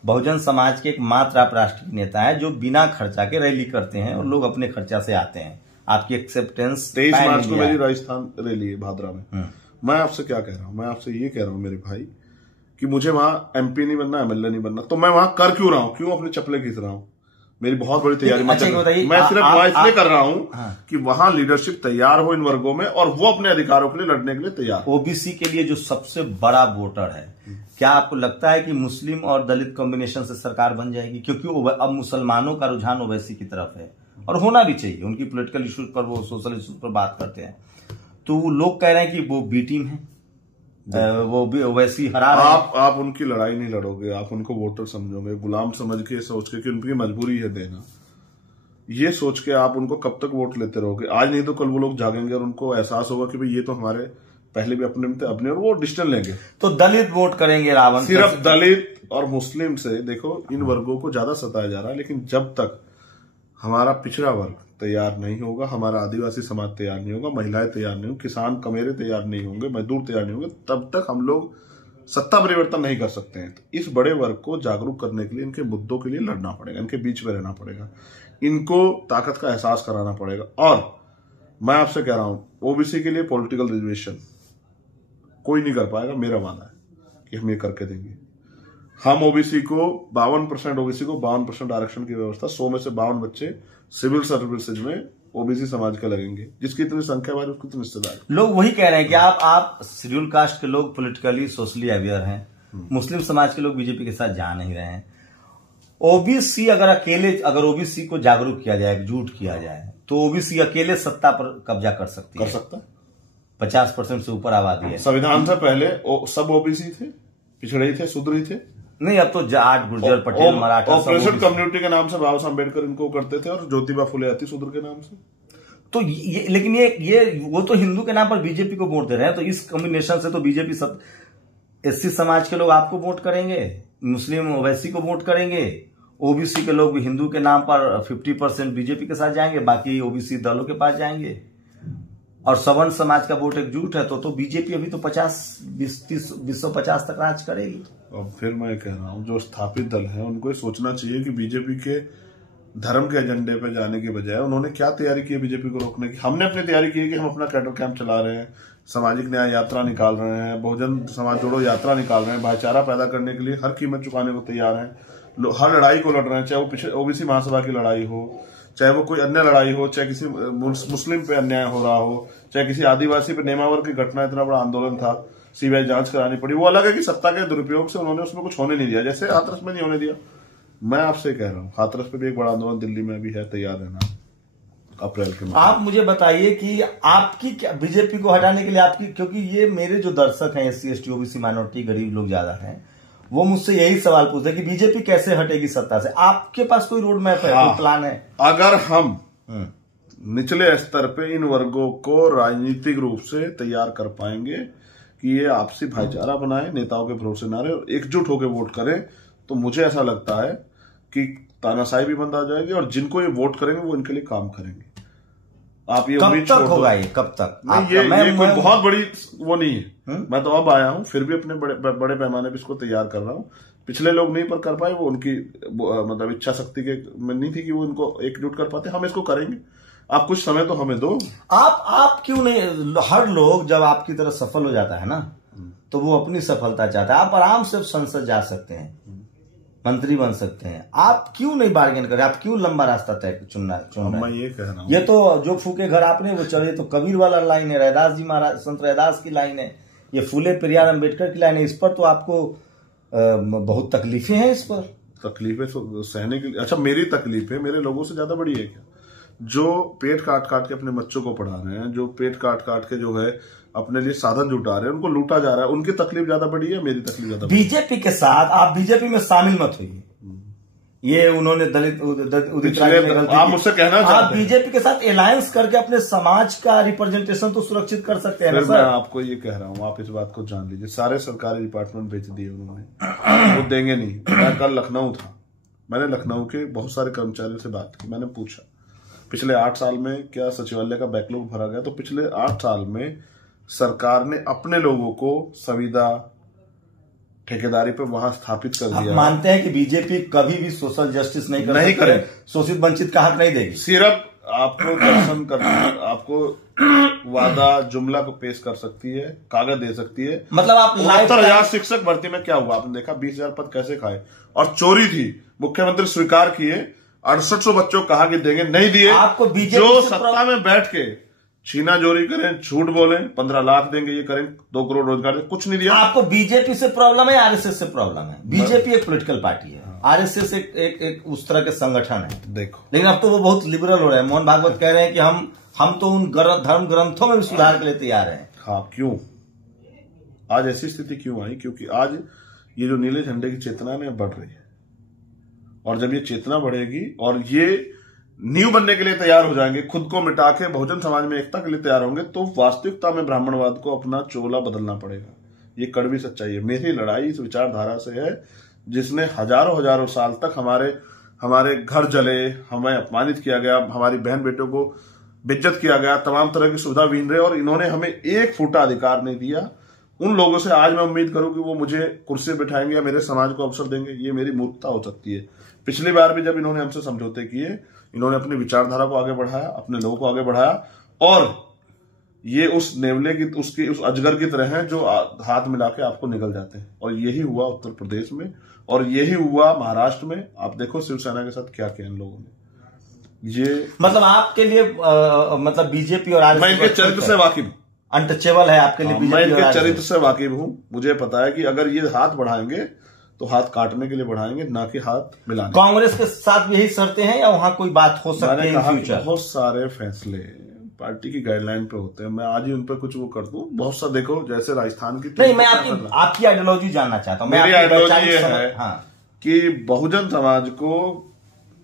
बहुजन समाज के एक मात्र आप राष्ट्रीय नेता है जो बिना खर्चा के रैली करते हैं और लोग अपने खर्चा से आते हैं। आपकी एक्सेप्टेंस 23 मार्च को मेरी राजस्थान रैली है भादरा में। मैं आपसे क्या कह रहा हूं? मैं आपसे ये कह रहा हूं मेरे भाई कि मुझे वहां एमपी नहीं बनना, एमएलए नहीं बनना, तो मैं वहां कर क्यों रहा हूं, क्यों अपनी चप्पलें खींच रहा हूं? मेरी बहुत बड़ी तैयारी मैं सिर्फ इसलिए कर रहा हूं कि वहां लीडरशिप तैयार हो इन वर्गों में और वो अपने अधिकारों के लिए लड़ने के लिए तैयार। ओबीसी के लिए जो सबसे बड़ा वोटर है, क्या आपको लगता है कि मुस्लिम और दलित कॉम्बिनेशन से सरकार बन जाएगी? क्योंकि अब मुसलमानों का रुझान ओवैसी की तरफ है और होना भी चाहिए, उनकी पॉलिटिकल इश्यूज पर, वो सोशल इश्यूज पर बात करते हैं, तो लोग कह रहे हैं कि वो बी टीम है, वो भी ओवैसी हरा रहे हैं। आप उनकी लड़ाई नहीं लड़ोगे, आप उनको वोटर समझोगे, गुलाम समझ के, सोच के कि उनकी मजबूरी है देना, ये सोच के आप उनको कब तक वोट लेते रहोगे? आज नहीं तो कल वो लोग जागेंगे और उनको एहसास होगा कि भाई ये तो हमारे पहले भी अपने में थे, अपने, और वो डिसीजन लेंगे। तो दलित वोट करेंगे रावण? सिर्फ दलित और मुस्लिम से देखो, इन वर्गों को ज्यादा सताया जा रहा है, लेकिन जब तक हमारा पिछड़ा वर्ग तैयार नहीं होगा, हमारा आदिवासी समाज तैयार नहीं होगा, महिलाएं तैयार नहीं होंगी, किसान कमेरे तैयार नहीं होंगे, मजदूर तैयार नहीं होंगे, तब तक हम लोग सत्ता परिवर्तन नहीं कर सकते हैं। तो इस बड़े वर्ग को जागरूक करने के लिए इनके मुद्दों के लिए लड़ना पड़ेगा, इनके बीच में रहना पड़ेगा, इनको ताकत का एहसास कराना पड़ेगा। और मैं आपसे कह रहा हूं, ओबीसी के लिए पॉलिटिकल रिजर्वेशन कोई नहीं कर पाएगा, मेरा वादा है कि हम ये करके देंगे। हम ओबीसी को 52% ओबीसी को 52% आरक्षण की व्यवस्था, 100 में से 52 बच्चे सिविल सर्विसेज में ओबीसी समाज के लगेंगे, जिसकी इतनी संख्या है उसकी इतनी रिश्तेदारी। लोग वही कह रहे हैं कि आप शेड्यूल कास्ट के लोग पॉलिटिकली सोशली अवेयर हैं, मुस्लिम समाज के लोग बीजेपी के साथ जा नहीं रहे हैं। ओबीसी अगर ओबीसी को जागरूक किया जाए, एकजुट किया जाए, तो ओबीसी अकेले सत्ता पर कब्जा कर सकती है। कर सकता है। 50% से ऊपर आबादी है। संविधान से पहले सब ओबीसी थे, पिछड़े ही थे, शूद्र ही थे। नहीं, अब तो जाट, गुर्जर, पटेल, मराठा, ऑपरेशन कम्युनिटी के नाम से बाबा साहब अम्बेडकर इनको करते थे, और ज्योतिबा फुले अति शूद्र के नाम से। तो लेकिन वो तो हिंदू के नाम पर बीजेपी को वोट दे रहे हैं, तो इस कॉम्बिनेशन से तो बीजेपी एससी समाज के लोग आपको वोट करेंगे, मुस्लिम ओवैसी को वोट करेंगे, ओबीसी के लोग हिंदू के नाम पर 50% बीजेपी के साथ जाएंगे, बाकी ओबीसी दलों के पास जाएंगे, और सवर्ण समाज का वोट एकजुट है, तो बीजेपी अभी तो 250 तक राज करेगी। और फिर मैं कह रहा हूं, जो स्थापित दल है उनको सोचना चाहिए कि बीजेपी के धर्म के एजेंडे पे जाने के बजाय उन्होंने क्या तैयारी की है बीजेपी को रोकने की। हमने अपनी तैयारी की है कि हम अपना कैडर कैंप चला रहे हैं, सामाजिक न्याय यात्रा निकाल रहे हैं, बहुजन समाज जोड़ो यात्रा निकाल रहे हैं, भाईचारा पैदा करने के लिए हर कीमत चुकाने को तैयार हैं, हर लड़ाई को लड़ रहे हैं, चाहे वो ओबीसी महासभा की लड़ाई हो, चाहे वो कोई अन्य लड़ाई हो, चाहे किसी मुस्लिम पे अन्याय हो रहा हो, चाहे किसी आदिवासी पे नेमावर की घटना, इतना बड़ा आंदोलन था, सीबीआई जांच करानी पड़ी। वो अलग है कि सत्ता के दुरुपयोग से उन्होंने उसमें कुछ होने नहीं दिया, जैसे हाथरस में नहीं होने दिया। मैं आपसे कह रहा हूँ, हाथरस पे भी एक बड़ा आंदोलन दिल्ली में भी है, तैयार रहना अप्रैल के। आप मुझे बताइए कि आपकी क्या बीजेपी को हटाने के लिए आपकी, क्योंकि ये मेरे जो दर्शक हैं एससी एसटी ओबीसी माइनॉरिटी गरीब लोग ज्यादा हैं, वो मुझसे यही सवाल पूछते हैं कि बीजेपी कैसे हटेगी सत्ता से। आपके पास कोई रोड मैप है, कोई प्लान है? अगर हम निचले स्तर पे इन वर्गों को राजनीतिक रूप से तैयार कर पाएंगे कि ये आपसी भाईचारा बनाए, नेताओं के भरोसे ना रहे और एकजुट होकर वोट करें, तो मुझे ऐसा लगता है कि तानाशाही भी बंद आ जाएगी और जिनको ये वोट करेंगे वो इनके लिए काम करेंगे। आप ये कब तक होगा ये? कब तक? ये कोई बहुत बड़ी वो नहीं है। मैं तो अब आया हूं, फिर भी अपने बड़े पैमाने पे इसको तैयार कर रहा हूं। पिछले लोग नहीं पर कर पाए, वो उनकी मतलब इच्छा शक्ति के में नहीं थी कि वो इनको एकजुट कर पाते। हम इसको करेंगे, आप कुछ समय तो हमें दो। आप क्यों नहीं? हर लोग जब आपकी तरह सफल हो जाता है ना, तो वो अपनी सफलता चाहता है। आप आराम से संसद जा सकते हैं, मंत्री बन सकते हैं, आप क्यों नहीं बार्गेन करें? आप क्यों लंबा रास्ता तय चुन रहे हैं? मैं ये कह रहा हूं, ये तो जो फूके घर आपने वो चढ़े, तो कबीर वाला लाइन है, रैदास जी महाराज, संत रैदास की लाइन है, ये फूले पेरियार अम्बेडकर की लाइन है। इस पर तो आपको बहुत तकलीफें हैं। इस पर तकलीफें सहने के लिए, अच्छा मेरी तकलीफ है, मेरे लोगों से ज्यादा बड़ी है क्या? जो पेट काट काट के अपने बच्चों को पढ़ा रहे हैं, जो पेट काट काट के जो है अपने लिए साधन जुटा रहे हैं, उनको लूटा जा रहा है, उनकी तकलीफ ज्यादा बड़ी है, मेरी तकलीफ ज्यादा बड़ी है। बीजेपी के साथ आप बीजेपी में शामिल मत होइए। ये उन्होंने दलित आप मुझसे कहना चाहते हैं, आप बीजेपी के साथ अलायंस करके अपने समाज का रिप्रेजेंटेशन तो सुरक्षित कर सकते हैं ना सर? मैं आपको ये कह रहा हूँ, आप इस बात को जान लीजिए, सारे सरकारी डिपार्टमेंट बेच दिए उन्होंने, वो देंगे नहीं। मैं कल लखनऊ था, मैंने लखनऊ के बहुत सारे कर्मचारियों से बात की, मैंने पूछा पिछले 8 साल में क्या सचिवालय का बैकलॉग भरा गया? तो पिछले 8 साल में सरकार ने अपने लोगों को संविदा ठेकेदारी पे वहां स्थापित कर दिया। मानते हैं कि बीजेपी कभी भी सोशल जस्टिस नहीं करे, शोषित वंचित का हक नहीं देगी। सिर्फ आपको दर्शन कर, आपको वादा जुमला को पेश कर सकती है, कागज दे सकती है। मतलब आप 69,000 शिक्षक भर्ती में क्या हुआ आपने देखा? 20,000 पद कैसे खाए? और चोरी थी, मुख्यमंत्री स्वीकार किए, 6800 बच्चों को कहा कि देंगे, नहीं दिए। आपको बीजेपी जो सत्ता में बैठ के छीना जोरी करें, झूठ बोले, 15 लाख देंगे, ये करें, 2 करोड़ रोजगार दें, कुछ नहीं दिया। आपको बीजेपी से प्रॉब्लम है, आरएसएस से प्रॉब्लम है? बीजेपी एक पॉलिटिकल पार्टी है, आरएसएस एक उस तरह के संगठन है। देखो, लेकिन अब तो वो बहुत लिबरल हो रहे हैं। मोहन भागवत कह रहे हैं कि हम तो उन धर्म ग्रंथों में भी सुधार के लिए तैयार हैं। हाँ, क्यों आज ऐसी स्थिति क्यों आई? क्योंकि आज ये जो नीले झंडे की चेतना है बढ़ रही है, और जब ये चेतना बढ़ेगी और ये नींव बनने के लिए तैयार हो जाएंगे, खुद को मिटा के बहुजन समाज में एकता के लिए तैयार होंगे, तो वास्तविकता में ब्राह्मणवाद को अपना चोला बदलना पड़ेगा। ये कड़वी सच्चाई है। मेरी लड़ाई इस विचारधारा से है जिसने हजारों साल तक हमारे घर जले, हमें अपमानित किया गया, हमारी बहन बेटों को बेइज्जत किया गया, तमाम तरह की सुविधा बीन रहे, और इन्होंने हमें एक फूटा अधिकार नहीं दिया। उन लोगों से आज मैं उम्मीद करूं कि वो मुझे कुर्सी बिठाएंगे या मेरे समाज को अवसर देंगे, ये मेरी मूर्खता हो सकती है। पिछली बार भी जब इन्होंने हमसे समझौते किए, इन्होंने अपनी विचारधारा को आगे बढ़ाया, अपने लोगों को आगे बढ़ाया, और ये उस नेवले की, उस अजगर की तरह हैं जो हाथ मिला के आपको निकल जाते हैं। और यही हुआ उत्तर प्रदेश में, और यही हुआ महाराष्ट्र में। आप देखो शिवसेना के साथ क्या किया इन लोगों ने। ये मतलब आपके लिए मतलब बीजेपी और मैं इनके चरित्र से वाकिफ हूं, अनटचेबल है आपके लिए बीजेपी? मैं इनके चरित्र से वाकिफ हूं। मुझे पता है कि अगर ये हाथ बढ़ाएंगे तो हाथ काटने के लिए बढ़ाएंगे, ना कि हाथ मिलाने। कांग्रेस के साथ यही शर्तें हैं या वहां कोई बात हो सकती है इन फ्यूचर? बहुत सारे फैसले पार्टी की गाइडलाइन पे होते हैं। मैं आज ही उन पर कुछ वो कर दूं, बहुत सा देखो, जैसे राजस्थान की नहीं, मैं आपकी आइडियोलॉजी जानना चाहता हूं। मेरी आइडियोलॉजी ये है हाँ, कि बहुजन समाज को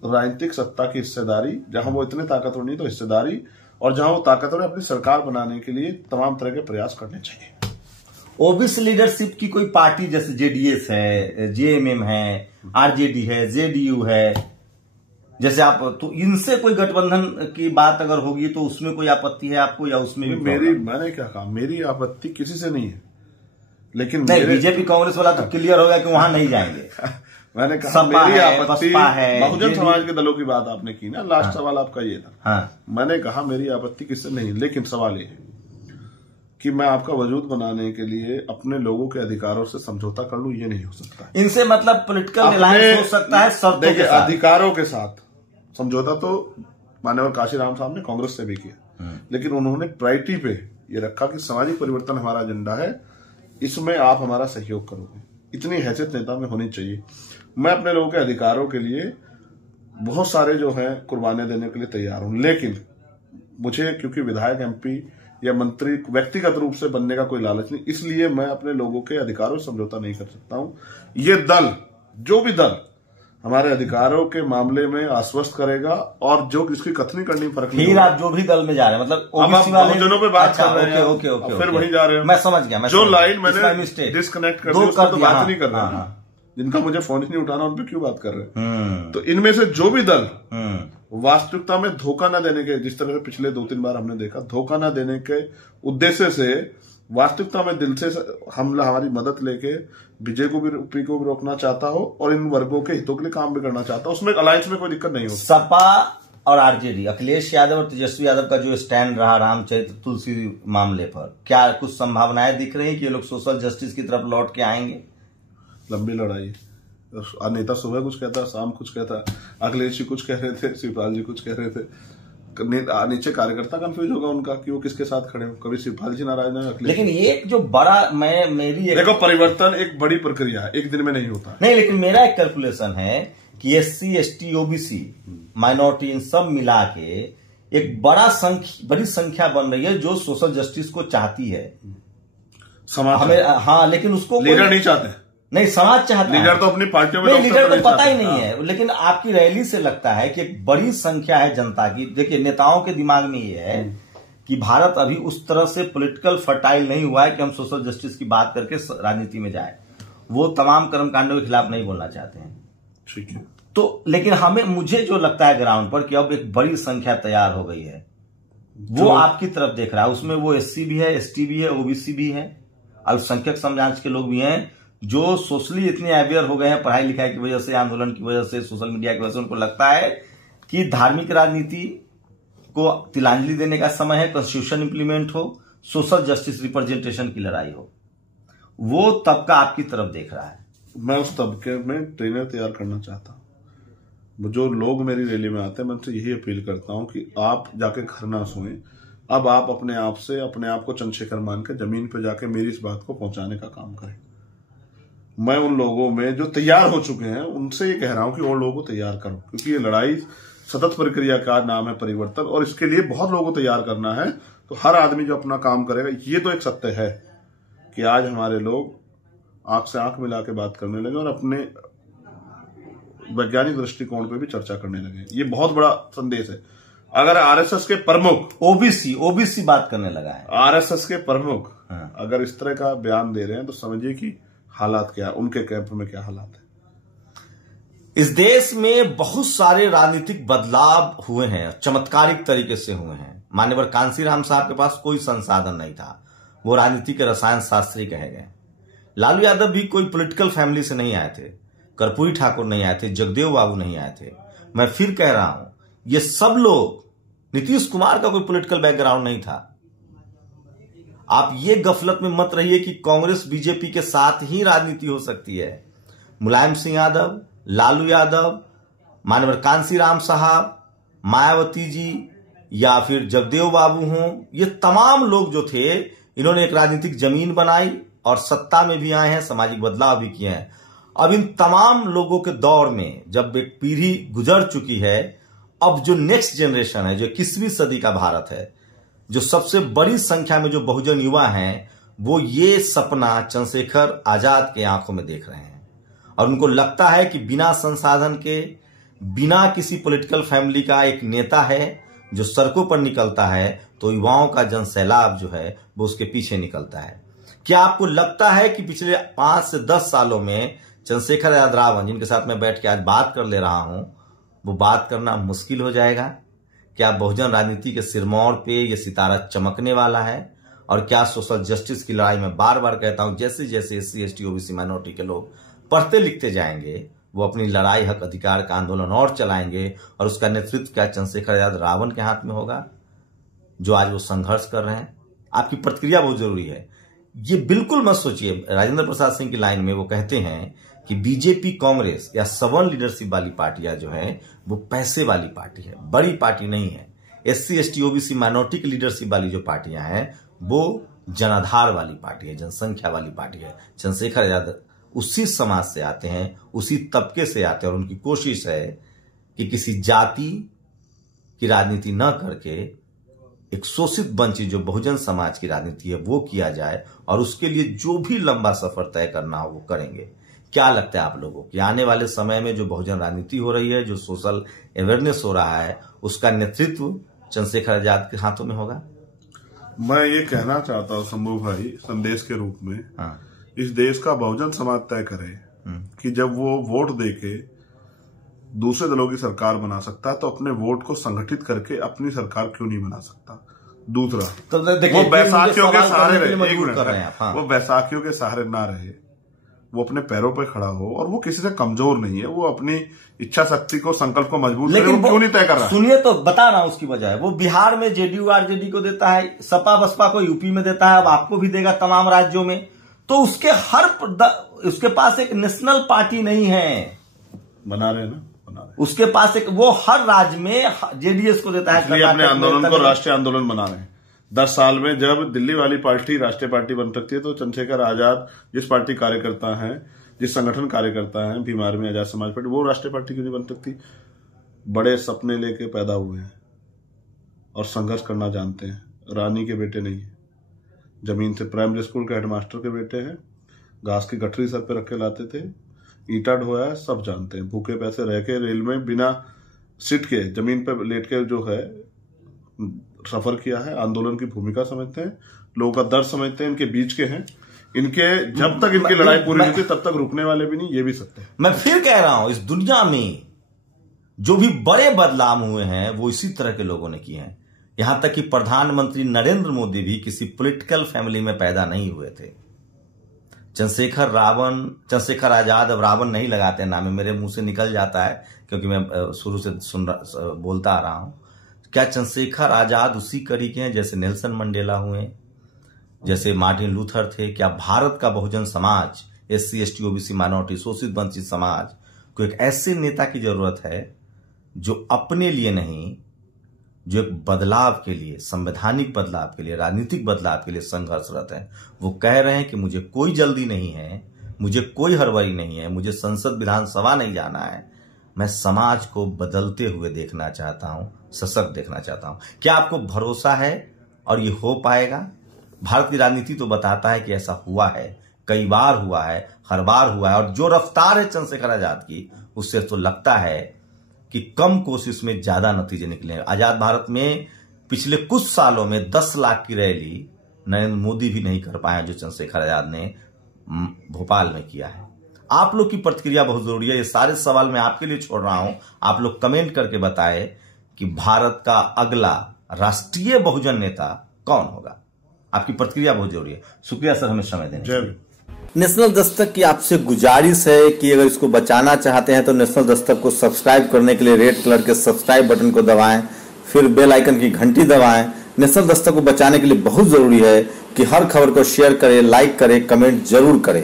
राजनीतिक सत्ता की हिस्सेदारी, जहां वो इतने ताकतवर नहीं तो हिस्सेदारी, और जहां वो ताकतवर है अपनी सरकार बनाने के लिए तमाम तरह के प्रयास करने चाहिए। ओबीसी लीडरशिप की कोई पार्टी जैसे जेडीएस है, जेएमएम है, आरजेडी है, जेडीयू है, जैसे आप, तो इनसे कोई गठबंधन की बात अगर होगी तो उसमें कोई आपत्ति है आपको, या उसमें भी? मैंने क्या कहा, मेरी आपत्ति किसी से नहीं है, लेकिन नहीं, बीजेपी कांग्रेस वाला तो क्लियर हो गया कि वहां नहीं जाएंगे। मैंने कहा मेरी आपत्ति, है, बहुजन समाज के दलों की बात आपने की ना, लास्ट सवाल आपका ये था। हाँ। मैंने कहा मेरी आपत्ति किससे नहीं, लेकिन सवाल ये है कि मैं आपका वजूद बनाने के लिए अपने लोगों के अधिकारों से समझौता कर लूं, ये नहीं हो सकता। इनसे मतलब पॉलिटिकल अलायंस हो सकता है शर्तों के साथ। अधिकारों के साथ समझौता तो माननीय काशीराम साहब ने कांग्रेस से भी किया, लेकिन उन्होंने प्रायोरिटी पे ये रखा कि सामाजिक परिवर्तन हमारा एजेंडा है, इसमें आप हमारा सहयोग करोगे। इतनी हैसियत नेता में होनी चाहिए। मैं अपने लोगों के अधिकारों के लिए बहुत सारे जो हैं कुर्बानियां देने के लिए तैयार हूं, लेकिन मुझे क्योंकि विधायक, एमपी या मंत्री व्यक्तिगत रूप से बनने का कोई लालच नहीं, इसलिए मैं अपने लोगों के अधिकारों से समझौता नहीं कर सकता हूं। ये दल, जो भी दल हमारे अधिकारों के मामले में आश्वस्त करेगा, और जो इसकी कथनी करनी फर्क नहीं। फिर आप जो भी दल में जा रहे हैं, मतलब ओबीसी वाले बहुजनों पे बात कर रहे हैं, ओके, फिर वहीं जा रहे हैं। मैं समझ गया। जो लाइन मैंने डिस्कनेक्ट कर दी, उस पर तो बात नहीं कर रहे हैं। जिनका मुझे फोन ही नहीं उठाना, उन पे क्यों बात कर रहे हैं? तो इनमें से जो भी दल वास्तविकता में धोखा न देने के, जिस तरह से पिछले 2-3 बार हमने देखा, धोखा न देने के उद्देश्य से वास्तविकता में दिल से हमारी मदद लेके बीजेपी को भी रोकना चाहता हो और इन वर्गों के हितों के लिए काम भी करना चाहता हो, उसमें अलायंस में कोई दिक्कत नहीं हो। सपा और आरजेडी, अखिलेश यादव और तेजस्वी यादव का जो स्टैंड रहा रामचरित्र तुलसी मामले पर, क्या कुछ संभावनाएं दिख रही है कि ये लोग सोशल जस्टिस की तरफ लौट के आएंगे? लंबी लड़ाई। नेता सुबह कुछ कहता, शाम कुछ कहता, अखिलेश जी कुछ कह रहे थे, शिवपाल जी कुछ कह रहे थे, नीचे कार्यकर्ता कंफ्यूज होगा उनका कि वो किसके साथ खड़े हो। कभी शिवपाल जी नाराज ना, अखिलेश। लेकिन ये जो बड़ा देखो, परिवर्तन एक बड़ी प्रक्रिया है, एक दिन में नहीं होता। नहीं, लेकिन मेरा एक कैलकुलेशन है कि SC, ST, OBC, माइनॉरिटी, इन सब मिला के एक बड़ी संख्या बन रही है जो सोशल जस्टिस को चाहती है। समाज हमें, हाँ, लेकिन उसको लीडर नहीं चाहते। नहीं, समाज चाहता है। लीडर तो अपनी पार्टियों में, लीडर को पता ही नहीं है। लेकिन आपकी रैली से लगता है कि एक बड़ी संख्या है जनता की। देखिए, नेताओं के दिमाग में ये है कि भारत अभी उस तरह से पॉलिटिकल फर्टाइल नहीं हुआ है कि हम सोशल जस्टिस की बात करके राजनीति में जाए। वो तमाम कर्मकांडों के खिलाफ नहीं बोलना चाहते हैं। ठीक है। तो लेकिन मुझे जो लगता है ग्राउंड पर कि अब एक बड़ी संख्या तैयार हो गई है, वो आपकी तरफ देख रहा है। उसमें वो SC भी है, ST भी है, OBC भी है, अल्पसंख्यक समाज के लोग भी हैं जो सोशली इतने अवेयर हो गए हैं पढ़ाई लिखाई की वजह से, आंदोलन की वजह से, सोशल मीडिया की वजह से। उनको लगता है कि धार्मिक राजनीति को तिलांजलि देने का समय है, कॉन्स्टिट्यूशन इंप्लीमेंट हो, सोशल जस्टिस रिप्रेजेंटेशन की लड़ाई हो। वो तबका आपकी तरफ देख रहा है। मैं उस तबके में ट्रेनर तैयार करना चाहता हूं। जो लोग मेरी रैली में आते हैं, मैं उनसे यही अपील करता हूं कि आप जाके घर ना सोएं। अब आप अपने आप को चंद्रशेखर मान के जमीन पे जाके मेरी इस बात को पहुंचाने का काम करें। मैं उन लोगों में जो तैयार हो चुके हैं उनसे ये कह रहा हूं कि और लोगों को तैयार करो, क्योंकि ये लड़ाई सतत प्रक्रिया का नाम है परिवर्तन, और इसके लिए बहुत लोगों को तैयार करना है। तो हर आदमी जो अपना काम करेगा, ये तो एक सत्य है कि आज हमारे लोग आंख से आंख मिला के बात करने लगे और अपने वैज्ञानिक दृष्टिकोण पे भी चर्चा करने लगे। ये बहुत बड़ा संदेश है। अगर आरएसएस के प्रमुख ओबीसी बात करने लगा है, आरएसएस के प्रमुख अगर इस तरह का बयान दे रहे हैं तो समझिए कि हालात क्या है, उनके कैंप में क्या हालात है। इस देश में बहुत सारे राजनीतिक बदलाव हुए हैं, चमत्कारिक तरीके से हुए हैं। मान्यवर कांसीराम साहब के पास कोई संसाधन नहीं था, वो राजनीति के रसायन शास्त्री कहे गए। लालू यादव भी कोई पॉलिटिकल फैमिली से नहीं आए थे, कर्पूरी ठाकुर नहीं आए थे, जगदेव बाबू नहीं आए थे। मैं फिर कह रहा हूं, ये सब लोग, नीतीश कुमार का कोई पॉलिटिकल बैकग्राउंड नहीं था। आप ये गफलत में मत रहिए कि कांग्रेस बीजेपी के साथ ही राजनीति हो सकती है। मुलायम सिंह यादव, लालू यादव, मानवर कांसीराम साहब, मायावती जी या फिर जगदेव बाबू हों, ये तमाम लोग जो थे, इन्होंने एक राजनीतिक जमीन बनाई और सत्ता में भी आए हैं, सामाजिक बदलाव भी किए हैं। अब इन तमाम लोगों के दौर में जब एक पीढ़ी गुजर चुकी है, अब जो नेक्स्ट जनरेशन है, जो 21वीं सदी का भारत है, जो सबसे बड़ी संख्या में जो बहुजन युवा हैं, वो ये सपना चंद्रशेखर आजाद के आंखों में देख रहे हैं और उनको लगता है कि बिना संसाधन के, बिना किसी पॉलिटिकल फैमिली का एक नेता है जो सड़कों पर निकलता है तो युवाओं का जनसैलाब जो है वो उसके पीछे निकलता है। क्या आपको लगता है कि पिछले 5 से 10 सालों में चंद्रशेखर आजाद रावण, जिनके साथ मैं बैठ के आज बात कर ले रहा हूं, वो बात करना मुश्किल हो जाएगा? क्या बहुजन राजनीति के सिरमौर पे ये सितारा चमकने वाला है? और क्या सोशल जस्टिस की लड़ाई में बार बार कहता हूं, जैसे जैसे SC ST OBC माइनॉरिटी के लोग पढ़ते लिखते जाएंगे, वो अपनी लड़ाई हक अधिकार का आंदोलन और चलाएंगे और उसका नेतृत्व क्या चंद्रशेखर आजाद रावण के हाथ में होगा, जो आज वो संघर्ष कर रहे हैं? आपकी प्रतिक्रिया बहुत जरूरी है। ये बिल्कुल मत सोचिए, राजेंद्र प्रसाद सिंह की लाइन में वो कहते हैं कि बीजेपी, कांग्रेस या सवर्ण लीडरशिप वाली पार्टियां जो है वो पैसे वाली पार्टी है, बड़ी पार्टी नहीं है। SC ST OBC माइनॉरिटी की लीडरशिप वाली जो पार्टियां हैं वो जनाधार वाली पार्टी है, जनसंख्या वाली पार्टी है। चंद्रशेखर आजाद उसी समाज से आते हैं, उसी तबके से आते हैं और उनकी कोशिश है कि किसी जाति की राजनीति न करके एक शोषित वंचित जो बहुजन समाज की राजनीति है वो किया जाए और उसके लिए जो भी लंबा सफर तय करना हो वो करेंगे। क्या लगता है आप लोगों कि आने वाले समय में जो बहुजन राजनीति हो रही है, जो सोशल अवेयरनेस हो रहा है, उसका नेतृत्व चंद्रशेखर आजाद के हाथों में होगा? मैं ये कहना चाहता हूँ शंभू भाई, संदेश के रूप में, इस देश का बहुजन समाज तय करे कि जब वो वोट देके दूसरे दलों की सरकार बना सकता है तो अपने वोट को संगठित करके अपनी सरकार क्यों नहीं बना सकता। दूसरा, तो वो बैसाखियों के सहारे रहे, वो बैसाखियों के सहारे ना रहे, वो अपने पैरों पे खड़ा हो और वो किसी से कमजोर नहीं है, वो अपनी इच्छा शक्ति को, संकल्प को मजबूत करे। वो क्यों नहीं तय कर रहा? सुनिए तो बता रहा हूं उसकी वजह है। वो बिहार में JDU RJD को देता है, सपा बसपा को यूपी में देता है, अब आपको भी देगा तमाम राज्यों में। तो उसके पास एक नेशनल पार्टी नहीं है। बना रहे ना, उसके पास एक, वो हर राज्य में JDS को देता है, इसलिए अपने आंदोलन को राष्ट्रीय आंदोलन बना रहे हैं। 10 साल में जब दिल्ली वाली पार्टी राष्ट्रीय पार्टी बन सकती है तो चंद्रशेखर आजाद जिस पार्टी कार्यकर्ता है, जिस संगठन कार्यकर्ता है, भीम आर्मी आजाद समाज पार्टी, वो राष्ट्रीय पार्टी क्यों नहीं बन सकती? बड़े सपने लेके पैदा हुए हैं और संघर्ष करना जानते हैं। रानी के बेटे नहीं है, जमीन से प्राइमरी स्कूल के हेडमास्टर के बेटे हैं, घास की गठरी सर पे रख के लाते थे, ईंटा ढोया है, सब जानते हैं। भूखे पैसे रह के रेल में बिना सीट के जमीन पे लेट के जो है सफर किया है, आंदोलन की भूमिका समझते हैं, लोगों का दर्द समझते हैं, इनके बीच के हैं, इनके जब तक इनकी लड़ाई पूरी नहीं होती तब तक रुकने वाले भी नहीं, ये भी सत्य है। मैं फिर कह रहा हूं, इस दुनिया में जो भी बड़े बदलाव हुए हैं वो इसी तरह के लोगों ने किए हैं। यहां तक कि प्रधानमंत्री नरेंद्र मोदी भी किसी पॉलिटिकल फैमिली में पैदा नहीं हुए थे। चंद्रशेखर आजाद, अब रावण नहीं लगाते नाम, मेरे मुंह से निकल जाता है क्योंकि मैं शुरू से बोलता आ रहा हूं। क्या चंद्रशेखर आजाद उसी कड़ी के हैं जैसे नेल्सन मंडेला हुए, जैसे मार्टिन लूथर थे? क्या भारत का Bahujan Samaj, SC ST OBC minority, शोषित वंचित समाज को एक ऐसे नेता की जरूरत है जो अपने लिए नहीं, जो एक बदलाव के लिए, संवैधानिक बदलाव के लिए, राजनीतिक बदलाव के लिए संघर्षरत है? वो कह रहे हैं कि मुझे कोई जल्दी नहीं है, मुझे कोई हड़बड़ी नहीं है, मुझे संसद विधानसभा नहीं जाना है, मैं समाज को बदलते हुए देखना चाहता हूं, सशक्त देखना चाहता हूं। क्या आपको भरोसा है और ये हो पाएगा? भारत की राजनीति तो बताता है कि ऐसा हुआ है, कई बार हुआ है, हर बार हुआ है, और जो रफ्तार है चंद्रशेखर आजाद की, उससे तो लगता है कि कम कोशिश में ज्यादा नतीजे निकले। आजाद भारत में पिछले कुछ सालों में 10 लाख की रैली नरेंद्र मोदी भी नहीं कर पाए जो चंद्रशेखर आजाद ने भोपाल में किया है। आप लोग की प्रतिक्रिया बहुत जरूरी है। ये सारे सवाल मैं आपके लिए छोड़ रहा हूं, आप लोग कमेंट करके बताएं कि भारत का अगला राष्ट्रीय बहुजन नेता कौन होगा। आपकी प्रतिक्रिया बहुत जरूरी है। शुक्रिया सर, हमें समय देने के लिए। नेशनल दस्तक की आपसे गुजारिश है कि अगर इसको बचाना चाहते हैं तो नेशनल दस्तक को सब्सक्राइब करने के लिए रेड कलर के सब्सक्राइब बटन को दबाएं, फिर बेल आइकन की घंटी दबाएं। नेशनल दस्तक को बचाने के लिए बहुत जरूरी है कि हर खबर को शेयर करें, लाइक करें, कमेंट जरूर करें।